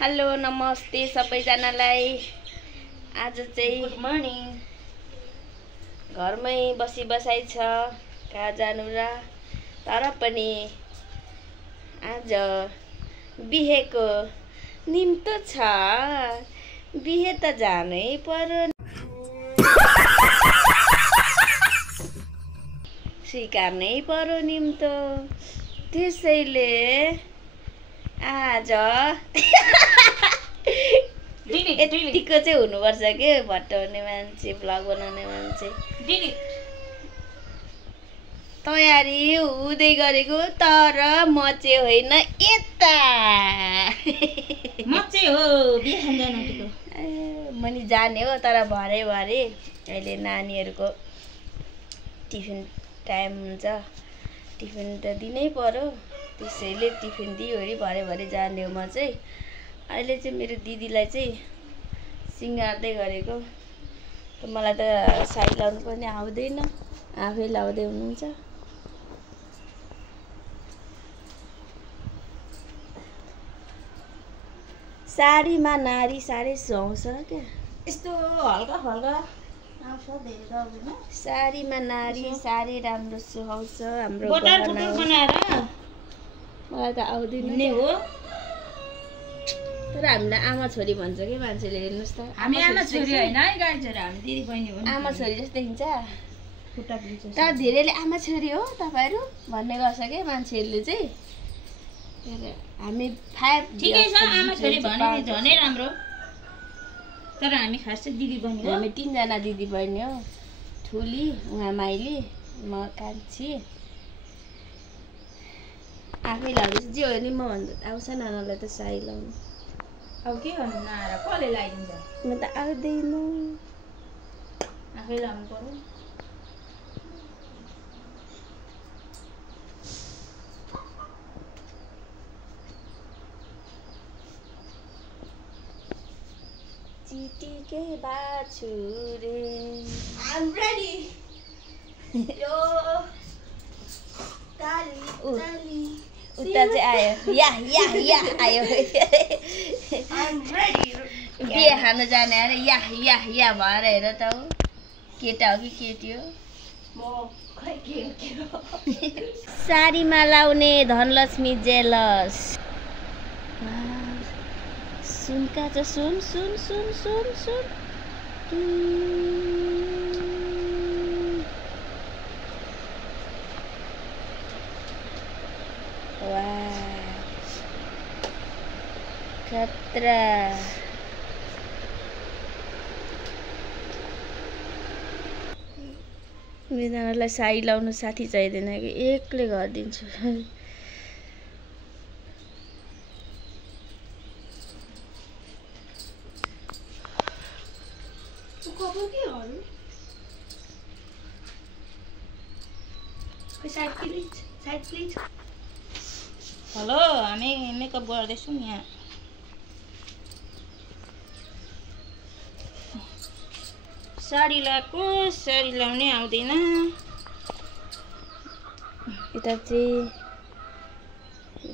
Hello नमस्ते सबैजनालाई। आज चाहिँ गुड मर्निङ। घरमै बसी बसाइ छ, कहाँ जानु र। तर पनि आज बिहेको निम्तो छ, बिहे त जानै पर्यो, स्वीकार्नै पर्यो निम्तो। त्यसैले आज यतिको चाहिँ हुनुपर्छ के, भट्टाउने मान्छे, भ्लग बनाउने मान्छे। तयारी हुँदै गरेको, तर म चाहिँ होइन यता। म चाहिँ हो बिहान जान आँटेको। म नि जाने हो, तर भरे अहिले नानीहरूको टिफिन टाइम हुन्छ, टिफिन त दिनै पर्यो। त्यसैले टिफिन दिइवरी भरे जाने हो म चाहिँ। अहिले चाहिँ मेरो दिदीलाई चाहिँ सिँगार्दै गरेको। मलाई त साडी लाउनु पनि आउँदैन, आफै लाउँदै हुनुहुन्छ। साडीमा नारी साह्रै सुहाउँछ क्या, यस्तो हल्का हल्का आउँछ, धेरै त आउँदैन। साडीमा नारी साह्रै राम्रो सुहाउँछ। हाम्रो बटर बुटर बनाएर मलाई त आउँदैन नि हो। तर हामीलाई आमा छोरी भन्छ कि मान्छेले, हेर्नुहोस् त। हामी आमा छोरी होइन है, गाई छोरी, हामी दिदी बहिनी हो। आमा छोरी जस्तै हिँड्छ, खुट्टा पिल्छ। तर धेरैले आमा छोरी हो तपाईँहरू भन्ने गर्छ क्या मान्छेहरूले चाहिँ। हामी 5 ठिकै छ, आमा छोरी भने झनै राम्रो। तर हामी खास चाहिँ दिदी बहिनी हो। हामी 3 जना दिदी बहिनी हो। ठुली, उहाँ माइली, म कान्छी। आफै लाउँदैछु, जे हो नि म भन्दा आउँछ नानालाई त साडी लाउनु। अब के गर्नु, नआएर कसले लगाइदिन्छ? म त आउँदैन, आफै लाउनु पर्यो। चिटिके बाछुरे। I'm ready. यो उता चाहिँ आयो, या आयो। I'm ready. बिहे खानु जाने अरे या भएर हेर त हो, केटा हो कि केटी हो। म खै के हो। साडीमा लाउने धनलक्ष्मी जेलस। सुनका छ, सुन। खतरा। मेजनालाई साडी लाउनु साथी चाहिँदैन कि, एक्लै गरिदिन्छु। Side please. हेलो, हामी मेकअप गर्दैछौँ यहाँ। साडी लगाएको, साडी लाउनै आउँदैन। यता चाहिँ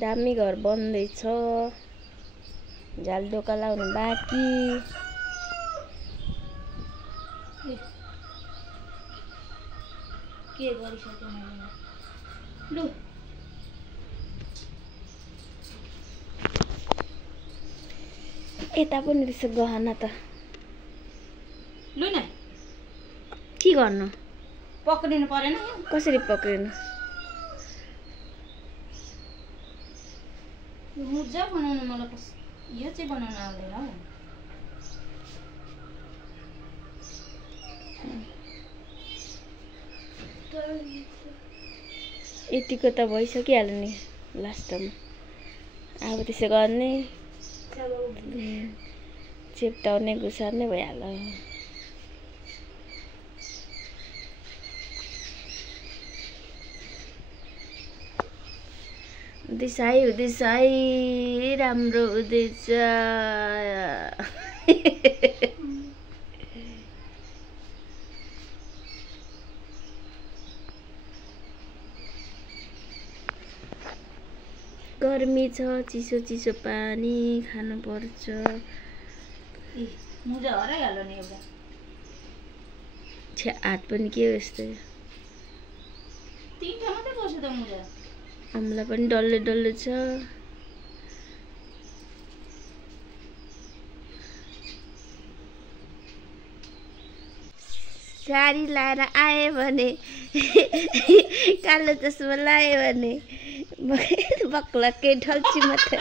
दामी घर बन्दैछ, झालडोका लाउनु बाँकी। के गरिसक्यो मैले लु। यता पनि रहेछ गहना त, लु न। के गर्नु? पक्रिनु परेन? कसरी पक्रिनु? यो मुजा बनाउनु मलाई यो चाहिँ बनाउन आउँदैन हौ। यतिको त भइसकिहाल्यो नि लास्टमा। अब त्यसो गर्ने, चेप्टाउने, गुसार्ने भइहाल्यो। हुँदैछ है, राम्रो हुँदैछ। गर्मी छ, चिसो चिसो पानी खानुपर्छ। मुजा हराइहाल्यो नि एउटा। छ्या हात पनि के हो यस्तो। 3 ठाउँ मात्रै बस्यो त मुजा। हामीलाई पनि डल्ले डल्ले छ। साडी लाएर आए भने कालो चस्मा लायो भने बक्लक्कै ढल्छु म त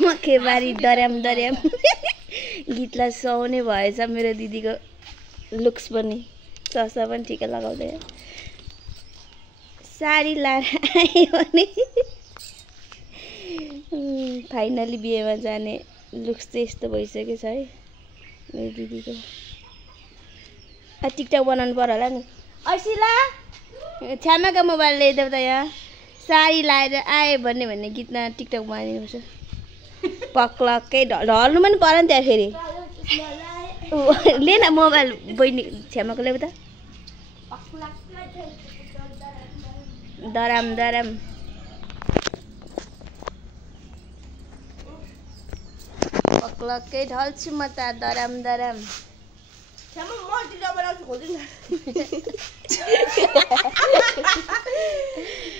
मखेबारी दर्याम दर्याम। गीतलाई सुहाउने भएछ मेरो दिदीको लुक्स पनि, चस्मा पनि ठिकै लगाउँदै। साडी लाएर आयो भने फाइनली बिहेमा जाने लुक्स चाहिँ यस्तो भइसकेको छ है मेरो दिदीको। टिकटक बनाउनु पर्यो होला नि। ऐसिला छ्यामाको मोबाइल ल्याइदेऊ त यहाँ। साडी लाएर आयो भने गीतमा टिकटक बनाइदिनुपर्छ। पक्लक्कै ढल्नु पनि पर्यो नि त्यहाँ फेरि। ले न मोबाइल बहिनी छ्यामाको ल्याऊ त। दराम दराम पक्लक्कै ढल्छु म त दराम दराम।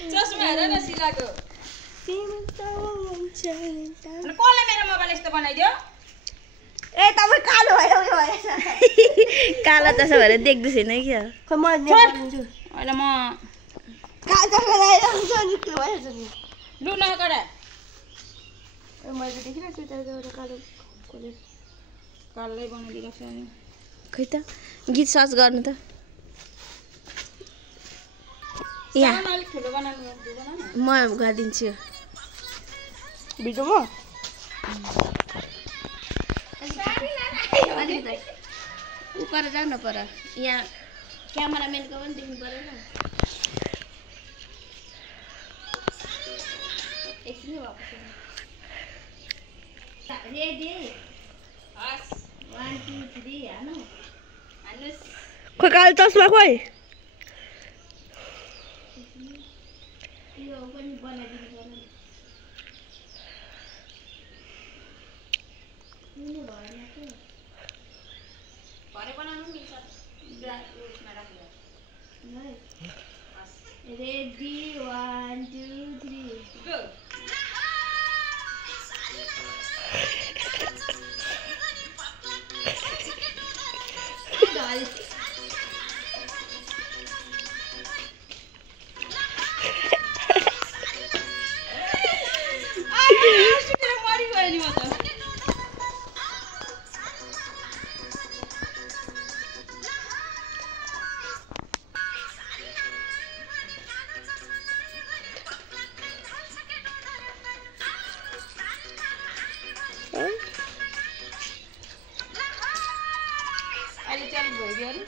चस्मा हेर न सिलाको। कसले मेरो मोबाइल यस्तो बनाइदियो? ए तपाईँ कालो भयो कालो चस्मा भएर देख्दै छैन क्या। अहिले म लु नगरा। मैले देखिरहेको छु एउटा कालो कालै बनाइदिएको छ नि। खै त गीत सर्च गर्नु त। यहाँ अलिक ठुलो बनाउनु दिँदैन न। म गरिदिन्छु भिडियोमा। उपर जाऊ न पर, यहाँ क्यामेराम्यानको पनि देख्नु पऱ्यो न। एकछिन रेडी। हस् 1 2 3 हाल्नु। हाल्नुहोस्। खोइ कालो चस्मा खोइ। यो पनि बनाइदिनु पर्यो। भरे बनाउनु नि सर। उयसमा राखेर। Ready 1 2 3 go. अहिले चालु भइदियो अरे।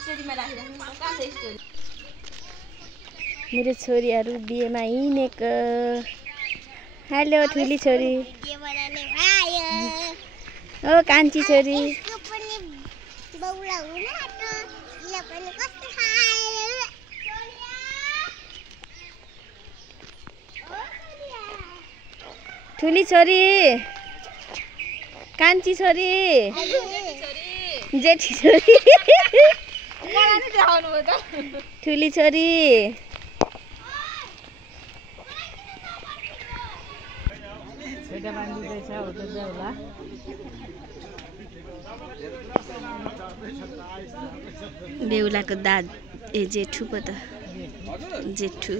स्टोरीमा राखिराख्नु। कहाँ छ स्टोरी? मेरो छोरीहरू बिहेमा हिँडेको। हेलो ठुली छोरी। ओ कान्छी छोरी। ठुली छोरी, कान्छी छोरी, जेठी छोरी, ठुली छोरी। बेहुलाको दाद ए जेठु पो त जेठु।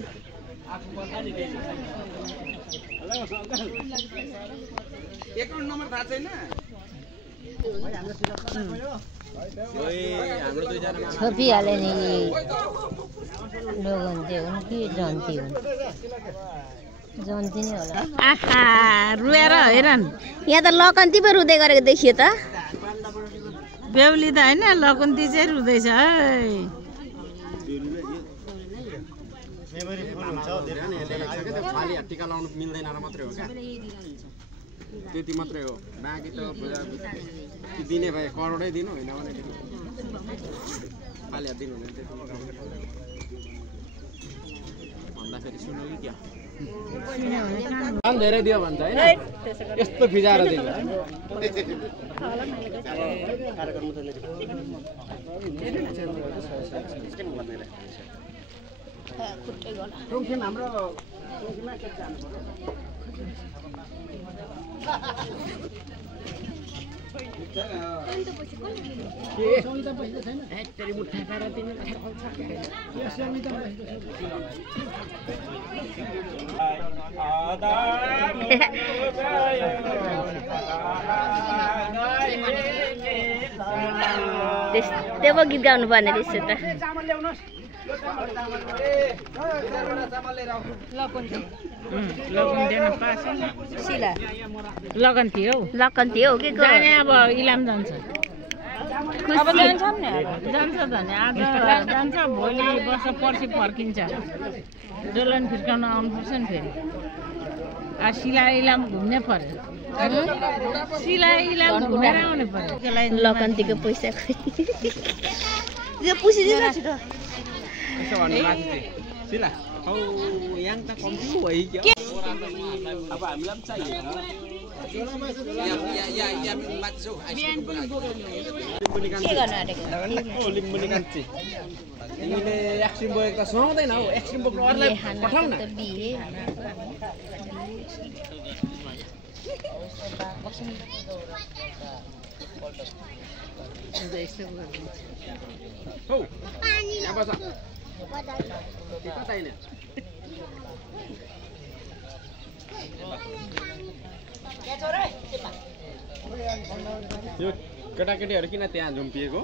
छोपिहाले नि लोगन्ते हुन् कि जन्ती हुन्? जन्ती नै होला। आहा रुएर हैरान। यहाँ त लकन्ती पो रुँदै गरेको देखियो त। बेहुली त होइन, लकन्ती चाहिँ रुँदैछ है। मेमोरी फुल हुन्छ टिका लाउनु मिल्दैन र मात्रै हो क्या। त्यति मात्रै हो बाँकी त दिने भए करोडै दिनु होइन भने फालिया दिनु हुने त्यति भन्दाखेरि सुन्नु कि क्या काम धेरै दियो भन्छ होइन यस्तो फिजाएर दिन्छ हाम्रो त्यो पो गीत गाउनु पर्ने रहेछ त लगन्ती हौ लकन्ती हो के जाने अब इलाम जान्छ अब जान्छौँ नि जान्छ त नि आज जान्छ भोलि वर्ष पर्सि फर्किन्छ डोलन फिर्काउन आउनुपर्छ नि फेरि सिला इलाम घुम्नै पर्यो सिला इलाम घुमेर आउनु पर्यो लकन्तीको पैसा यो पुसिदिनु छ त यसो भन्नु माथि चाहिँ सिला हौ याङ त कम्ती भयो क्या अब हामीलाई पनि चाहियो लिम्बुनी कान्छी तिमीले एक्सट्रिम बोकेको त सुहाउँदैन हौ एक्सट्रिम बोक्नु अरूलाई पठाउ न हौ यहाँ बस कता हिँड्यो यो केटाकेटीहरू किन त्यहाँ झुम्पिएको